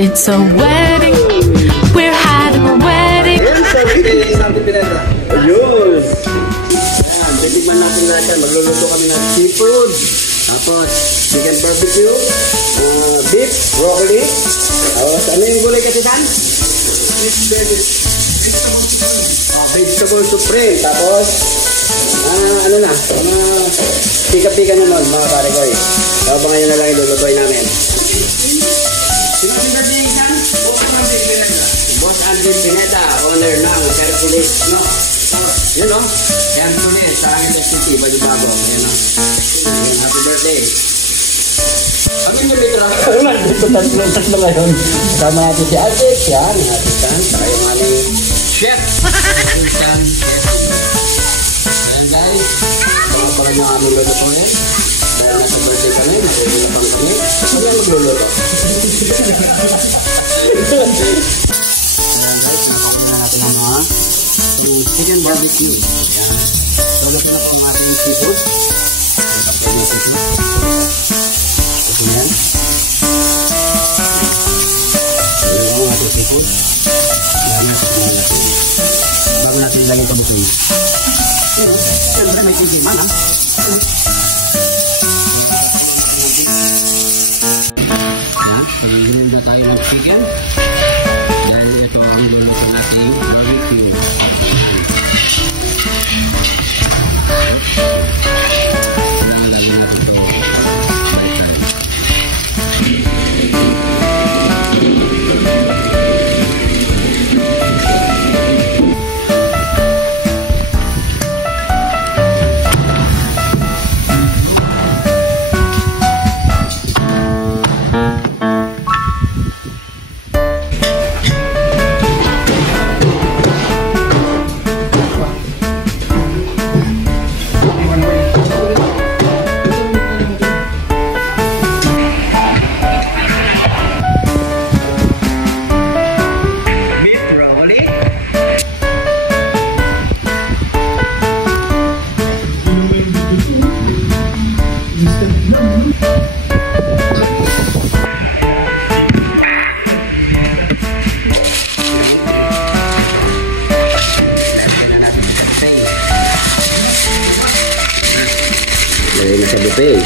It's a wedding. We're having a wedding. Ayun. Ayan, titigman natin lahat yan. Magluluto kami ng seafood. Tapos, chicken barbecue. Beef, broccoli. Tapos, ano yung gulay kasi Dan? Vegetable supreme. Tapos, ano na, pika-pika na nun, mga pare ko eh. Abangan nyo na lang ilulutoy namin. Sino ang dating yan? Boss Andrew Pineda, owner ng Hercules, no? Yun no? Hercules, Sarangani City, Bago-Bago. Yun no? Happy birthday. Ang inyo mitra. Nandito tatlo ngayon. Kasama natin si Alex, yan, natin kan. Saka yung aming chef. Ayan guys, mga yung aming luto ko ngayon. Dahil nasa birthday kami, nasa-ilapang kami. Ano yung magluluto? Natin ang mga chicken barbecue. Ayan. Tulad na ang ating seafood. Kapag yung seafood. Ito yan. Ayan ang ating seafood. Ayan na. Bago natin ilagay ito butuin. Ayan na may kusiman ha. Ayan na tayo ng chicken. Dahil ito ang luluto natin barbecue. Sa buffet.